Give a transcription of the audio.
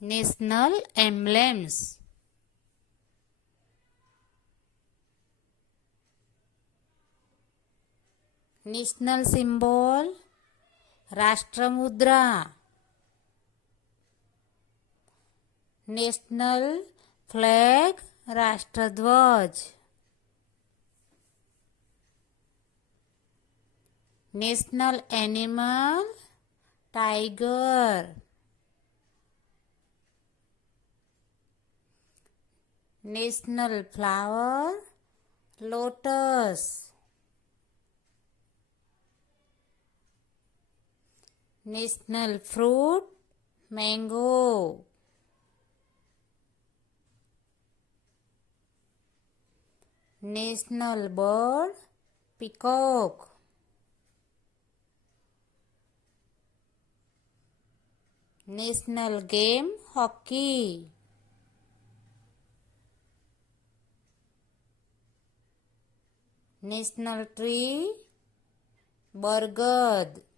National emblems. National symbol રાષ્ટ્રમુદ્રા. National flag રાષ્ટ્રધ્વજ. National animal tiger. National flower lotus. National fruit mango. National bird peacock. National game hockey. National tree બરગદ.